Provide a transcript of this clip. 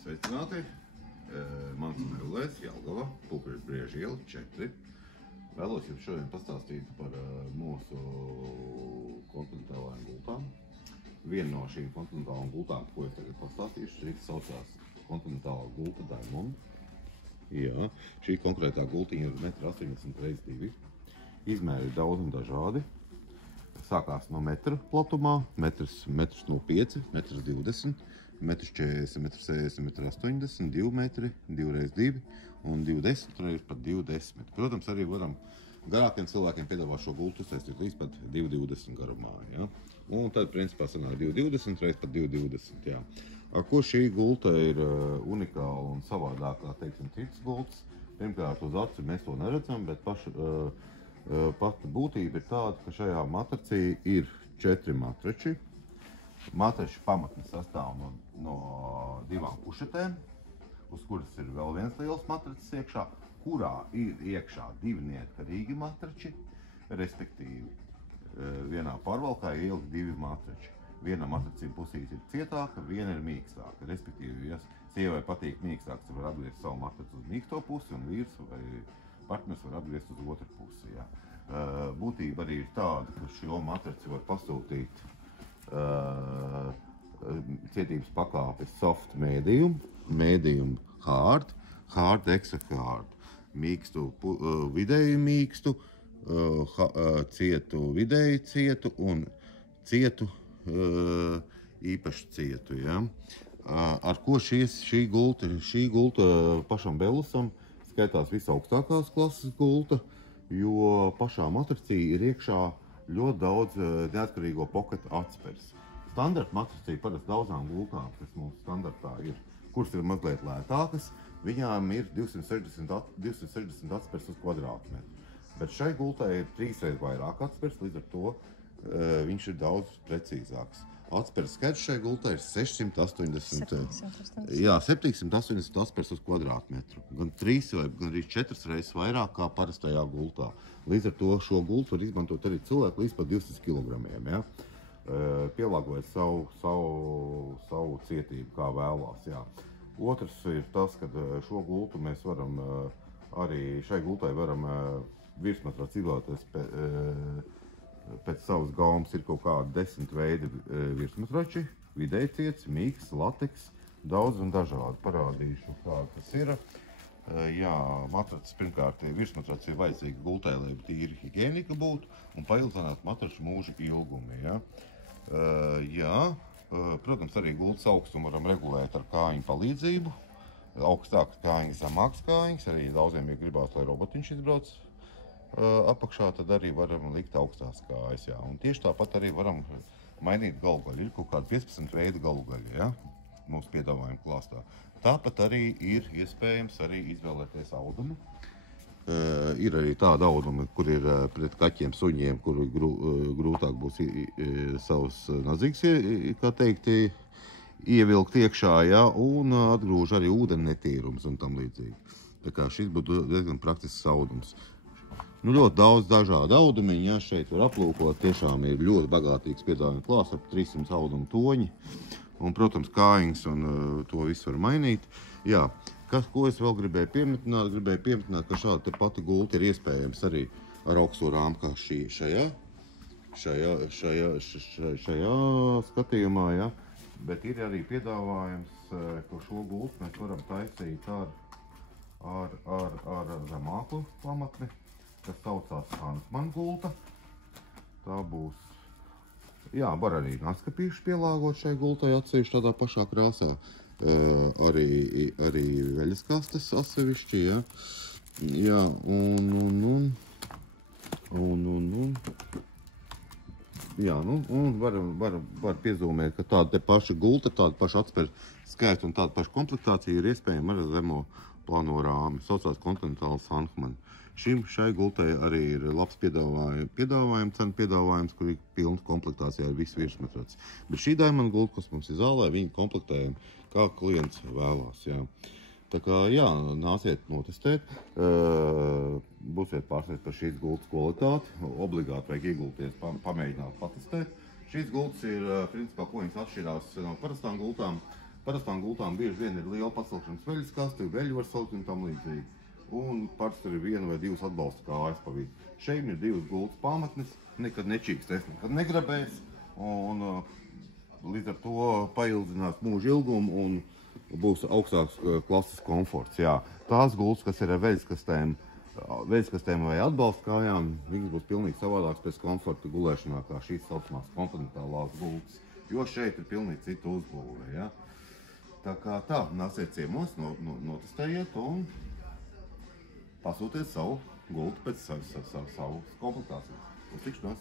Sveicināti! Mans Merulēs, Jelgava, Pulkveža Brieža iela 4. Vēlos jums šodien pastāstīt par mūsu kontinentālajām gultām. Viena no šīm kontinentālām gultām, ko es tagad pastāstīšu, šī saucās kontinentālā gulta Diamond. Jā, šī konkrētā gultiņa ir 1,80 m x 2. Izmēri ir daudz un dažādi. Sākās no metra platumā, metrs no 5, 1,20 m, 1,40 m, 1,60 m, 1,80 m, 2 metri, 2x2 un 2,10 m, pat 2,10 m. Protams, arī varam garākiem cilvēkiem piedāvāt šo gultu uztaisīt līdz pat 2,20 garumā. Ja? Un tad, principā, sanāk 2,20 reiz pat 2,20. Ja? Ar ko šī gulta ir unikāla un savādākā, teiksim, citas gultas? Pirmkārt, uz acu mēs to neredzam, bet pati būtība ir tāda, ka šajā matracī ir 4 matrači. Matraču pamatne sastāv no 2 kušetēm, uz kuras ir vēl viens liels matracis iekšā, kurā ir iekšā 2 neatkarīgi matrači, respektīvi vienā pārvalkā ielikt 2 matrači. Viena matracīm pusīte ir cietāka, viena ir mīkstāka. Respektīvi, ja sievai patīk mīkstāks, var atgriezt savu matraci uz mīksto pusi, un vīrs vai partners var atgriezt uz otru pusi. Ja. Būtība arī ir tāda, ka šo matraci var pasūtīt cietības pakāpes soft medium, medium hard, hard extra hard, mīkstu, vidēji mīkstu, cietu vidēji cietu un cietu īpaši cietu. Ja. Ar ko šī gulta pašam Belusam skaitās visaugstākās klases gulta, jo pašā matracī ir iekšā ļoti daudz neatkarīgo pocket atspers. Standarta matracī parasti daudzām gultām, kas mums standartā ir, kuras ir mazliet lētākas, viņām ir 260 atspers uz kvadrātmetru. Bet šai gultai ir 3 reizes vairāk atspers, līdz ar to viņš ir daudz precīzāks. Atspers skaits šai gultai ir 780 atspers uz kvadrātmetru. Gan 3 vai gan arī 4 reizes vairāk kā parastajā gultā. Līdz ar to šo gultu var izmantot arī cilvēki līdz pat 200 kg. Ja? Pielāgojot savu cietību, kā vēlās. Ja? Otrs ir tas, ka šo gultu mēs varam arī šai gultai varam virsmatrāts izvēlēties pēc savas gaumas. Ir kaut kādi 10 veidi virsmatrači, vidēji ciets, mīks, lateks, daudz un dažādi. Parādīšu, kā tas ir. Jā, matracis pirmkārt, virsmatracis ir vajadzīga gultai, lai tīri higiēnika būtu un paildzināt matraču mūža ilgumu. Ja? Protams, arī gultas augstumu varam regulēt ar kājiņu palīdzību. Augstāks kājiņas, zemāks kājiņas, arī daudziem ir gribās, lai robotiņš izbrauc apakšā, tad arī varam likt augstās kājas. Jā. Un tieši tāpat arī varam mainīt galvgaļu. Ir kaut kādi 15 veidi galvgaļu, ja? Mūsu piedāvājuma klāstā. Tāpat arī ir iespējams arī izvēlēties audumu. Ir arī tāda auduma, kur ir pret kaķiem, suņiem, kur grūtāk būs savus nazīgs, kā teikt, ievilkt iekšā, ja? Un atgrūž arī ūdeni netīrums un tam līdzīgi. Tā kā šis būtu diezgan praktisks audums. Nu, ļoti daudz dažādu audumiņu, ja, šeit var aplūkot, tiešām ir ļoti bagātīgs piedāvājuma klāsts, ap 300 audumu toņi, un, protams, kājiņas, un to visu var mainīt. Jā, ko es vēl gribēju pieminēt, ka šāda te pati gulta ir iespējams arī ar augsto rāmu, kā šajā skatījumā, ja, bet ir arī piedāvājums, ka šo gultu mēs varam taisīt ar zemāku pamatni, kas saucās Hansman gulta. Tā būs, jā, var arī naskapīšu pielāgot šai gultai atsevišķi tādā pašā krāsā. Arī veļas kastes atsevišķi, ja. Jā, jā, un var piezīmēt, ka tāda te paša gulta, tāda paša atspēra skaita un tāda paša komplektācija ir iespējama ar zemo plāno rāmi. Saucās kontinentāls Hansman. Šai gultai arī ir labs cenu piedāvājums, kur ir pilna komplektācijā ar visu virsmatraci. Bet šī Diamond gulta, kas mums ir zālē, viņa komplektējam, kā klients vēlās. Jā. Tā kā, jā, nāciet notestēt, būsiet pārsteigti par šīs gultas kvalitāti, obligāti vajag iegulties, pamēģināt patestēt. Šīs gultas ir, principā, ko viņas atšķirās no parastām gultām. Parastām gultām bieži vien ir liela pacelšanas veļas kaste, veļu var saukt un tam līdzīgi. Un parasti ir 1 vai 2 atbalsta kājas pa vidu. Šeit ir 2 gultas pamatnes, nekad nečīkstēs, nekad negrabēs. Un līdz ar to paildzinās mūža ilgumu un būs augstāks klases komforts. Jā. Tās gultas, kas ir ar veļskastēm vai atbalsta kājām, viņas būs pilnīgi savādākas pēc komforta gulēšanā, kā šīs saucamās kontinentālās gultas. Jo šeit ir pilnīgi cita uzbūve. Ja? Tā kā tā, nāciet ciemos, notestējiet un pasūtiet savu gultu pēc savu komplektāciju. Uz tikšanos!